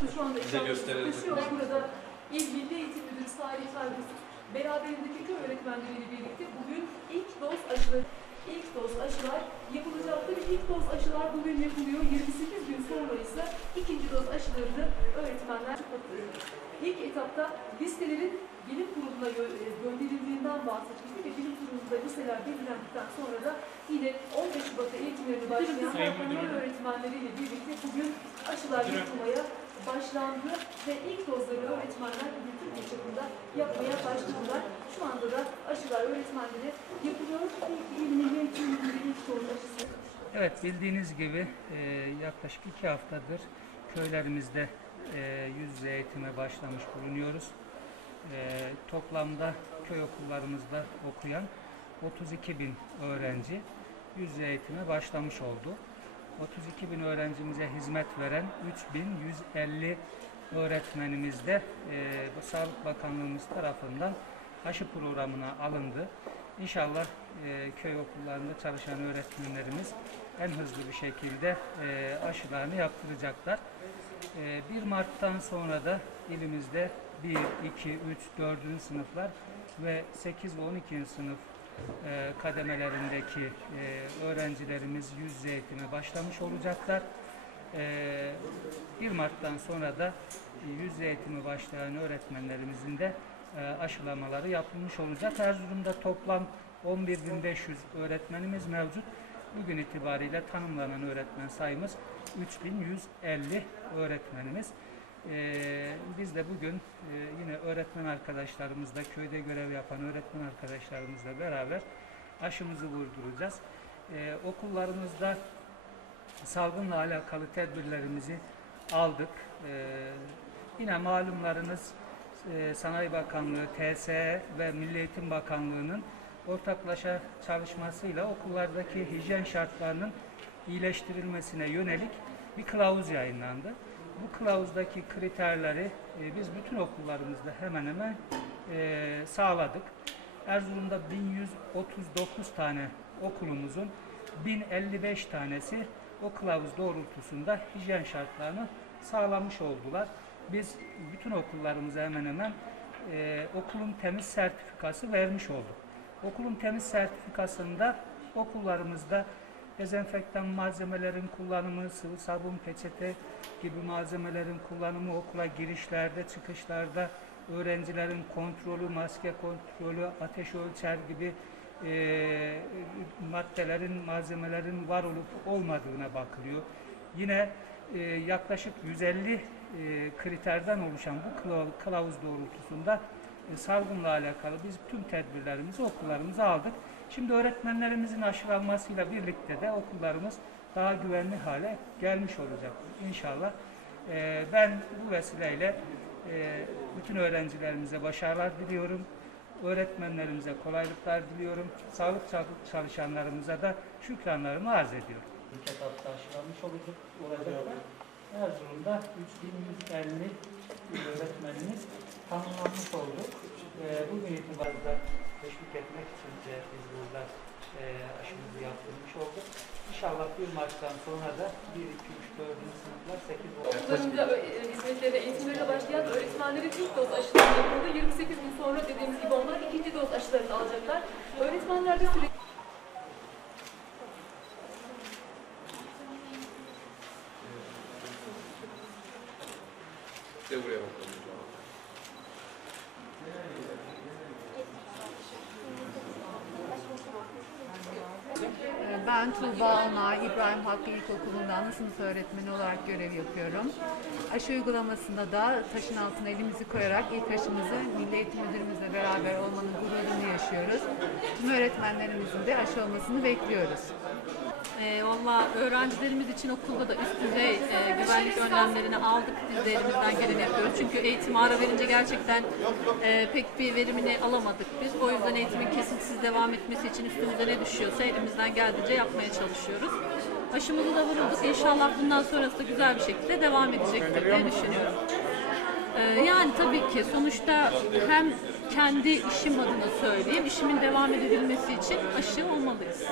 Bakın şu anda Bize gösterelim. taşıyor. Burada İl Milli Eğitim Müdürü Salih Kardeş beraberindeki köy öğretmenleriyle birlikte bugün ilk doz aşıları ilk doz aşılar yapılacaktır. İlk doz aşılar bugün yapılıyor. 28 gün sonra ise ikinci doz aşılarını öğretmenler yapıyor. İlk etapta listelerin bilim kuruluna e, gönderildiğinden bahsetmiştik ve bilim kurulunda listeler belirlendikten sonra da yine 15 Şubat'ta eğitimlerini başlayan öğretmenler öğretmenleriyle birlikte bugün aşılar yapılmaya başlandı ve ilk dozları öğretmenler Türkiye çapında yapmaya başladılar. Şu anda da aşılar öğretmenlere yapılıyor. İlk il milli eğitim müdürü ilk doz aşısı Evet bildiğiniz gibi e, yaklaşık iki haftadır köylerimizde e, yüz yüze eğitime başlamış bulunuyoruz. E, toplamda köy okullarımızda okuyan 32 bin öğrenci yüz yüze eğitime başlamış oldu. 32 bin öğrencimize hizmet veren 3150 öğretmenimiz de e, bu Sağlık Bakanlığımız tarafından aşı programına alındı. İnşallah e, köy okullarında çalışan öğretmenlerimiz en hızlı bir şekilde e, aşılarını yaptıracaklar. E, 1 Mart'tan sonra da ilimizde 1, 2, 3, 4. sınıflar ve 8 ve 12. sınıf e, kademelerindeki e, öğrencilerimiz yüz yüze eğitime başlamış olacaklar. E, 1 Mart'tan sonra da e, yüz yüze eğitime başlayan öğretmenlerimizin de e, aşılamaları yapılmış olacak. Erzurum'da toplam 11.500 öğretmenimiz mevcut. Bugün itibariyle tanımlanan öğretmen sayımız 3150 öğretmenimiz. Ee, biz de bugün e, yine öğretmen arkadaşlarımızla, köyde görev yapan öğretmen arkadaşlarımızla beraber aşımızı vurduracağız. Ee, okullarımızda salgınla alakalı tedbirlerimizi aldık. Ee, yine malumlarınız e, Sanayi Bakanlığı, TSE ve Milli Eğitim Bakanlığı'nın ortaklaşa çalışmasıyla okullardaki hijyen şartlarının iyileştirilmesine yönelik bir kılavuz yayınlandı. Bu kılavuzdaki kriterleri e, biz bütün okullarımızda hemen hemen e, sağladık. Erzurum'da 1139 tane okulumuzun 1055 tanesi o kılavuz doğrultusunda hijyen şartlarını sağlamış oldular. Biz bütün okullarımıza hemen hemen e, okulun temiz sertifikası vermiş olduk. Okulun temiz sertifikasında okullarımızda dezenfektan malzemelerin kullanımı, sıvı sabun, peçete gibi malzemelerin kullanımı okula girişlerde, çıkışlarda öğrencilerin kontrolü, maske kontrolü, ateş ölçer gibi e, maddelerin, malzemelerin var olup olmadığına bakılıyor. Yine e, yaklaşık 150 e, kriterden oluşan bu kılav- kılavuz doğrultusunda salgınla alakalı biz tüm tedbirlerimizi okullarımıza aldık. Şimdi öğretmenlerimizin aşılanmasıyla birlikte de okullarımız daha güvenli hale gelmiş olacak inşallah. E, ben bu vesileyle e, bütün öğrencilerimize başarılar diliyorum. Öğretmenlerimize kolaylıklar diliyorum. Sağlık çal- çalışanlarımıza da şükranlarımı arz ediyorum. İlk etapta aşılanmış olacak, olacaklar. Erzurum'da 3150 öğretmenimiz tanımlanmış olduk. Ee, bugün itibariyle teşvik etmek için de biz burada e, aşımızı yaptırmış olduk. İnşallah 1 Mart'tan sonra da 1, 2, 3, 4. sınıflar 8 Okullarında e, hizmetlerine, eğitimlerine başlayan öğretmenlerin ilk doz aşıları yapıldı. 28 gün sonra dediğimiz gibi onlar ikinci doz aşılarını alacaklar. Öğretmenler de sürekli de buraya bakalım. Ben Tuğba Onay, İbrahim Hakkı İlkokulu'nda ana sınıf öğretmeni olarak görev yapıyorum. Aşı uygulamasında da taşın altına elimizi koyarak ilk aşımızı Milli Eğitim Müdürümüzle beraber olmanın gururunu yaşıyoruz. Tüm öğretmenlerimizin de aşı olmasını bekliyoruz. E, Valla öğrencilerimiz için okulda da üst düzey e, güvenlik önlemlerini aldık. Biz de elimizden geleni yapıyoruz. Çünkü eğitim ara verince gerçekten e, pek bir verimini alamadık biz. O yüzden eğitimin kesintisiz devam etmesi için üstümüze ne düşüyorsa elimizden geldiğince yapmaya çalışıyoruz. Aşımızı da vurulduk. İnşallah bundan sonrası da güzel bir şekilde devam edecektir diye düşünüyorum. Ee, Yani tabii ki sonuçta hem kendi işim adına söyleyeyim, işimin devam edebilmesi için aşı olmalıyız.